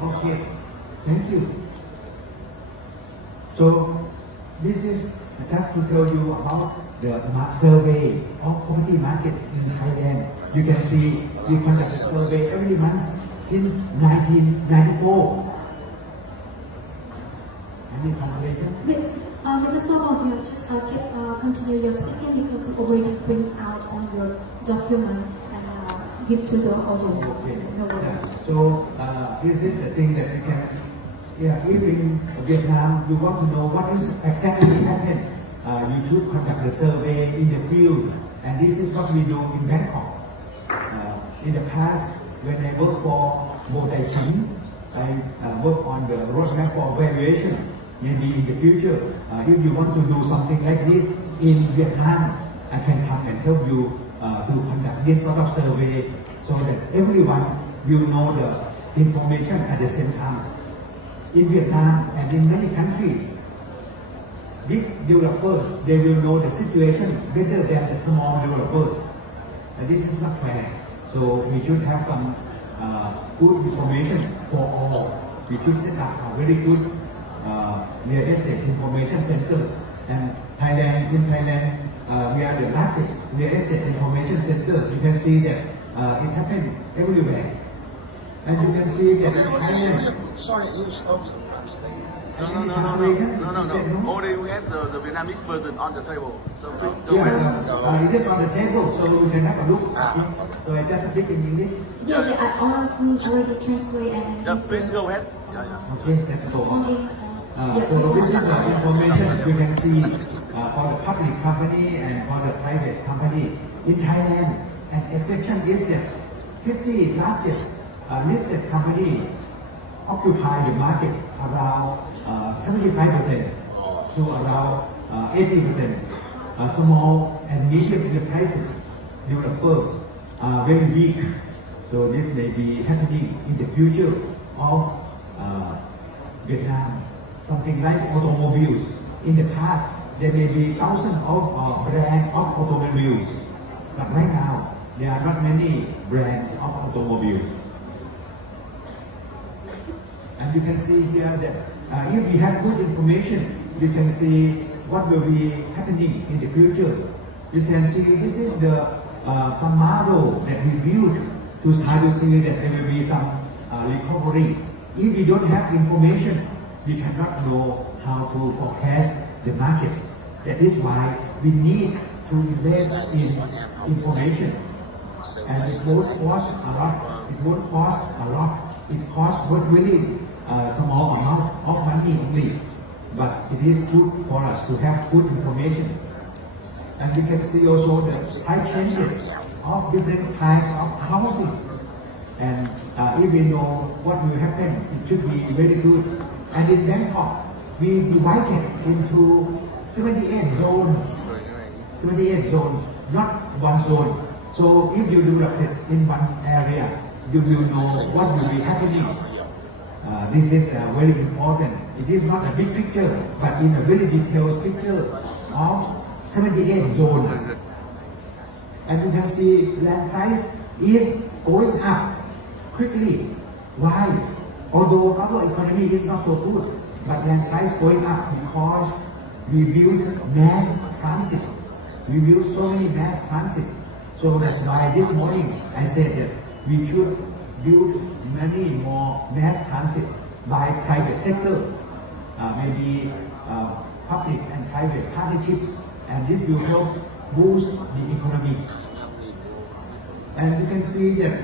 Okay, thank you. So this is just to tell you about the survey of property markets in Thailand. You can see we conduct a survey every month since 1994. Any translation? Because some of you just continue your speaking because you already print out on your document and give to the audience. Okay. No worries. So this is the thing that we can. Yeah, if in Vietnam you want to know what is exactly happened, you should conduct the survey in the field, and this is what we do in Bangkok. In the past, when I worked for Bo Dai Chin, I worked on the roadmap for valuation. Maybe in the future, if you want to do something like this in Vietnam, I can come and help you to conduct this sort of survey so that everyone will know the information at the same time. In Vietnam and in many countries, big developers, they will know the situation better than the small developers. And this is not fair. So we should have some good information for all. We should set up a very good real estate information centers. And in Thailand, we are the largest real estate information centers. You can see that it happens everywhere. And you can see that in Thailand. Sorry, you spoke to translate. No. Only we have the Vietnamese version on the table. So please go ahead. Yeah, it is on the table, so you can have a look. So I just speak in English. Yeah, I already translate and. Yeah, please go ahead. Yeah. Okay, let's go on. Only, So this is the information you can see for the public company and for the private company in Thailand. An exception is that 50 largest listed company occupy the market around 75% to around 80%. Small and medium enterprises developers are very weak. So this may be happening in the future of Vietnam. Something like automobiles. In the past, there may be thousands of brands of automobiles, but right now there are not many brands of automobiles. And you can see here that if we have good information, we can see what will be happening in the future. You can see this is the some model that we built to try to see that there will be some recovery. If we don't have information, we cannot know how to forecast the market. That is why we need to invest in information. And it won't cost a lot. It won't cost a lot. It costs what really small amount of money only. But it is good for us to have good information. And we can see also the high changes of different types of housing. And if we know what will happen, it should be very good. And in Bangkok, we divided into 78 zones. 78 zones, not one zone. So if you develop it in one area, you will know what will be happening. This is very important. It is not a big picture, but in a very detailed picture of 78 zones. And you can see land price is going up quickly. Why? Although our economy is not so good, but land price going up because we build mass transit. We build so many mass transit. So that's why this morning I said that we should build many more mass transit by private sector, maybe public and private partnerships, and this will help boost the economy. And you can see that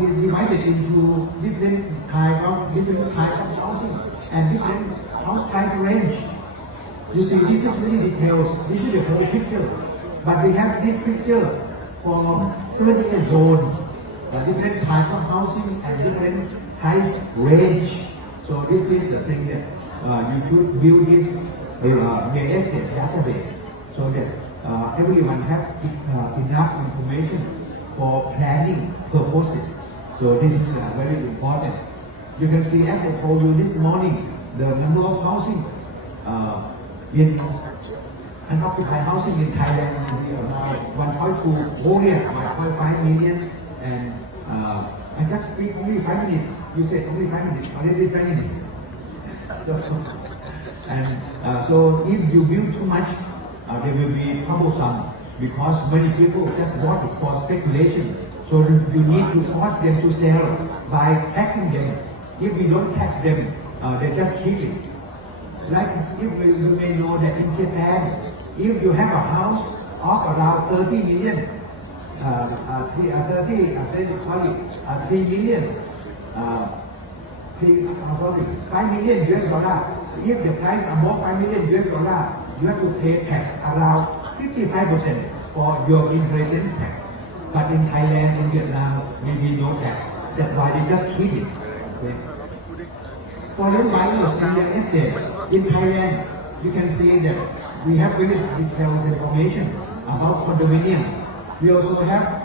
we divided into different type of housing and different house price range. You see, this is really details. This is the whole picture. But we have this picture for 78 zones, different types of housing and different price range. So this is the thing that you should build this real estate database so that everyone have enough information for planning purposes. So this is very important. You can see, as I told you this morning, the number of housing in unoccupied housing in Thailand will be about 1.2 million, 1.5 million, and I just speak only 5 minutes. You said only 5 minutes, already 5 minutes. So if you build too much, there will be troublesome because many people just bought it for speculation. So you need to force them to sell by taxing them. If we don't tax them, they just keep it. Like if you may know that in Japan, if you have a house of around 30 million, 5 million US dollar. If the price above 5 million US dollar, you have to pay tax around 55% for your inheritance tax. But in Thailand, in Vietnam, maybe no tax. That's why they just keep it. Okay. Foreign buyers in real estate in Thailand, you can see that we have very detailed information about condominiums. We also have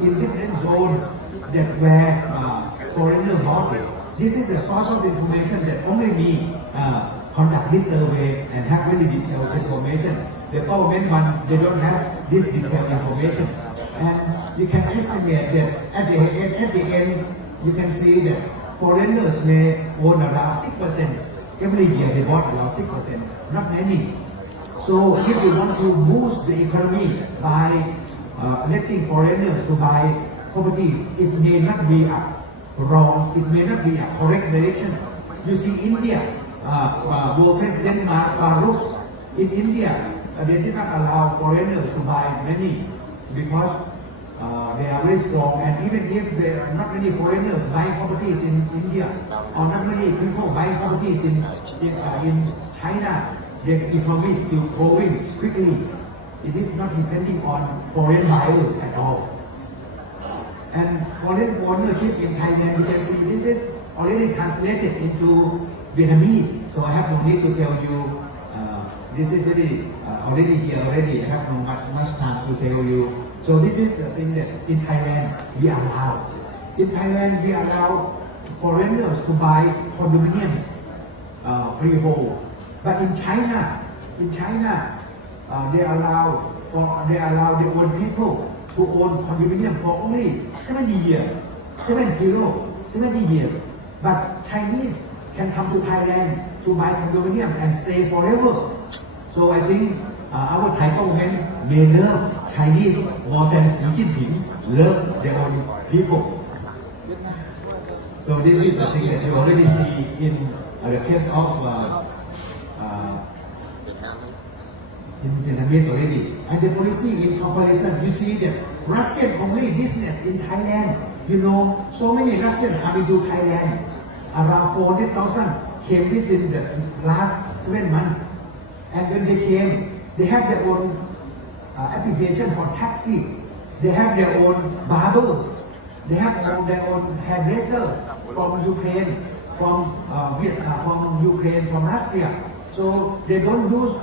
in different zones that where foreigners bought it. This is the source of information that only we conduct this survey and have really detailed information. The government one, they don't have this detailed information. And you can estimate that at the end, you can see that foreigners may own around 6%. Every year they bought around 6%, not many. So if you want to boost the economy by letting foreigners to buy properties, it may not be wrong, it may not be a correct direction. You see India, world President Farouk, in India, they did not allow foreigners to buy many because they are very strong, and even if there are not many foreigners buying properties in India, or not many people buying properties in China, the economy is still growing quickly. It is not depending on foreign buyers at all. And foreign ownership in Thailand, you can see this is already translated into Vietnamese. So I have no need to tell you, this is really already here already. I have no much time to tell you. So this is the thing that in Thailand we allow. In Thailand we allow foreigners to buy condominiums, freehold. But in China, they allow their own people to own condominium for only 70 years, 70 years. But Chinese can come to Thailand to buy condominium and stay forever. So I think our Thai government may love Chinese more than Xi Jinping love their own people. So this is the thing that you already see in the case of in Vietnamese already. And the policy in comparison, you see that Russian only business in Thailand. You know, so many Russians coming to Thailand. Around 400,000 came within the last 7 months. And when they came, they have their own application for taxi. They have their own barbers. They have their own hairdressers from Ukraine, from Vietnam, from Ukraine, from Russia. So they don't use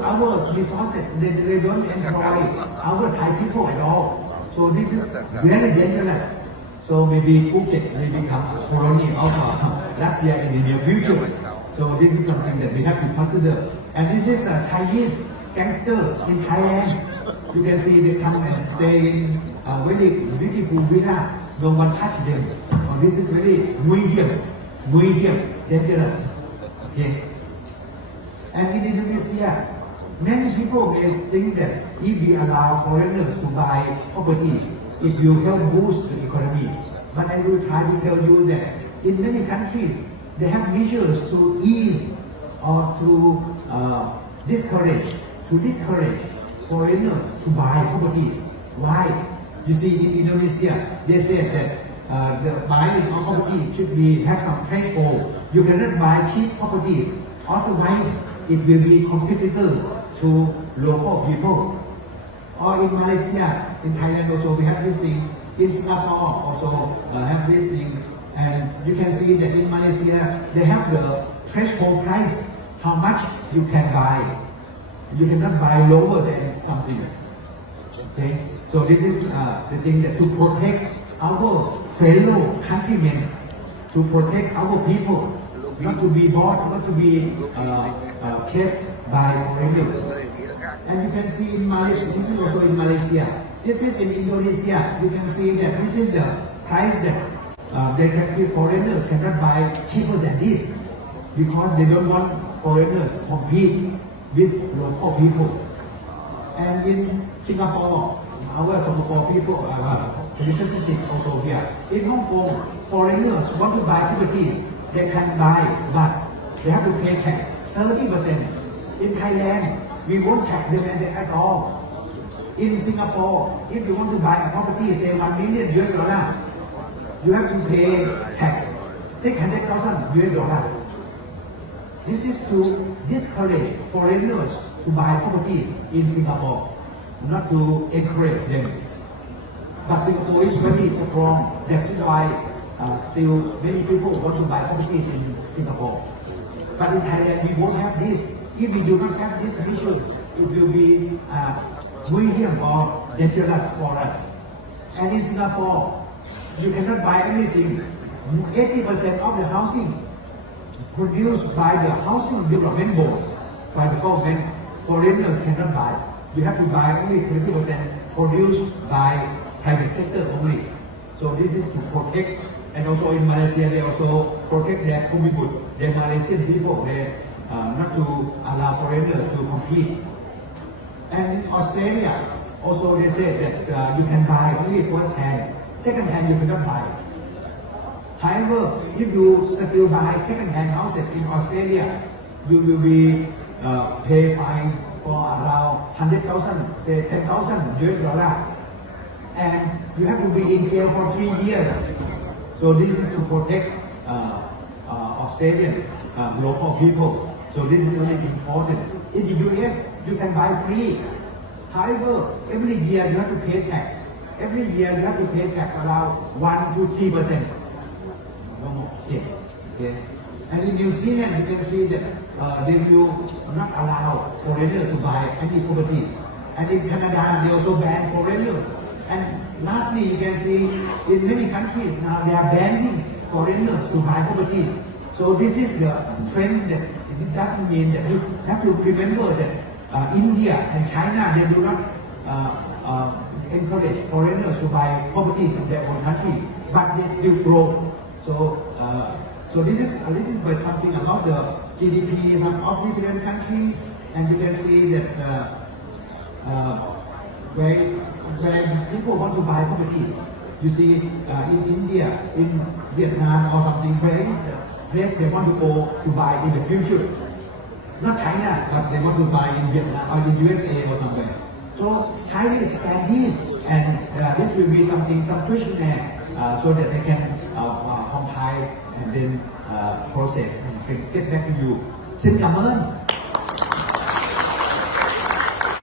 our resources. They don't employ our Thai people at all. So this is very dangerous. So maybe Phuket may become a colony of Russia in the near future. So this is something that we have to consider. And this is Chinese gangsters in Thailand. You can see they come and stay in a very beautiful villa. No one touch them. This is very dangerous. Okay. And in Indonesia, many people may think that if we allow foreigners to buy properties, it will help boost the economy. But I will try to tell you that in many countries, they have measures to ease or to discourage foreigners to buy properties. Why? You see, in Indonesia, they said that the buying of property should have some threshold. You cannot buy cheap properties, otherwise it will be competitors to local people. Or in Malaysia, in Thailand also we have this thing. In Singapore also have this thing. And you can see that in Malaysia, they have the threshold price, how much you can buy. You cannot buy lower than something. Okay? So this is the thing that to protect our fellow countrymen, to protect our people, not to be bought, not to be chased by foreigners. And you can see in Malaysia, this is also in Malaysia. This is in Indonesia. You can see that this is the price that they can be foreigners cannot buy cheaper than this because they don't want foreigners to compete with local people. And in Singapore, our Singapore people are represented also here. In Hong Kong, foreigners want to buy properties, they can buy, but they have to pay tax 30%. In Thailand, we won't tax them at all. In Singapore, if you want to buy a property, say $1 million, you have to pay tax $600,000. This is to discourage foreigners to buy properties in Singapore, not to encourage them. But Singapore is very strong. That's why still many people want to buy properties in Singapore. But in Thailand, we won't have this. If we do not have these issues, it will be museum or dangerous for us. And in Singapore, you cannot buy anything. 80% of the housing produced by the Housing Development Board, by the government, foreigners cannot buy. You have to buy only 20% produced by private sector only. So this is to protect, and also in Malaysia they also protect their Kumibut, the Malaysian people, they not to allow foreigners to compete. And in Australia, also they said that you can buy only first hand, second hand you cannot buy. However, if you still buy second hand houses in Australia, you will be pay fine for around 100,000, say $10,000, and you have to be in jail for 3 years. So this is to protect Australian local people. So this is really important. In the US, you can buy free. However, every year you have to pay tax. Every year you have to pay tax around 1 to 3%. No more. Yes. Yes. And in New Zealand, you can see that they will not allow foreigners to buy any properties. And in Canada, they also ban foreigners. And lastly, you can see in many countries now they are banning foreigners to buy properties. So this is the trend that it doesn't mean that you have to remember that India and China, they do not encourage foreigners to buy properties in their own country, but they still grow. So this is a little bit something about the GDP of different countries, and you can see that when people want to buy properties, you see in India, in Vietnam or something, where is the place they want to go to buy in the future? Not China, but they want to buy in Vietnam or in USA or somewhere. So Chinese and this, and this will be something, some questionnaire, so that they can compile and then process and get back to you. Xin cảm ơn.